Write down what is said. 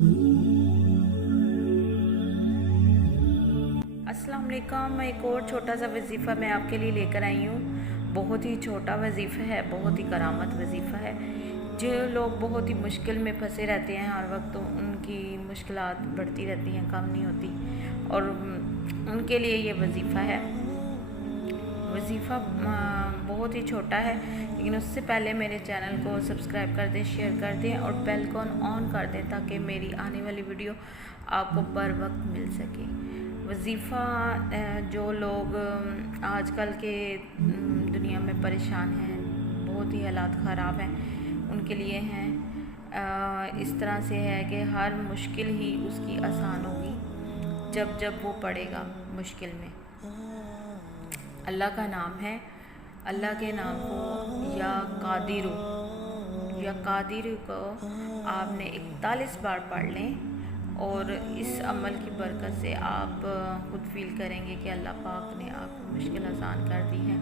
अस्सलाम वालेकुम। मैं एक और छोटा सा वजीफ़ा मैं आपके लिए लेकर आई हूँ। बहुत ही छोटा वजीफ़ा है, बहुत ही करामत वजीफ़ा है। जो लोग बहुत ही मुश्किल में फंसे रहते हैं हर वक्त, तो उनकी मुश्किलात बढ़ती रहती हैं, कम नहीं होती, और उनके लिए ये वजीफ़ा है। वजीफ़ा बहुत ही छोटा है, लेकिन उससे पहले मेरे चैनल को सब्सक्राइब कर दें, शेयर कर दें और बेल को ऑन कर दें, ताकि मेरी आने वाली वीडियो आपको बर वक्त मिल सके। वजीफ़ा जो लोग आजकल के दुनिया में परेशान हैं, बहुत ही हालात ख़राब हैं, उनके लिए हैं। इस तरह से है कि हर मुश्किल ही उसकी आसान होगी जब जब वो पड़ेगा मुश्किल में। अल्लाह का नाम है, अल्लाह के नाम को या कादिर को आपने 41 बार पढ़ लें, और इस अमल की बरकत से आप खुद फील करेंगे कि अल्लाह पाक ने आपको मुश्किल आसान कर दी है।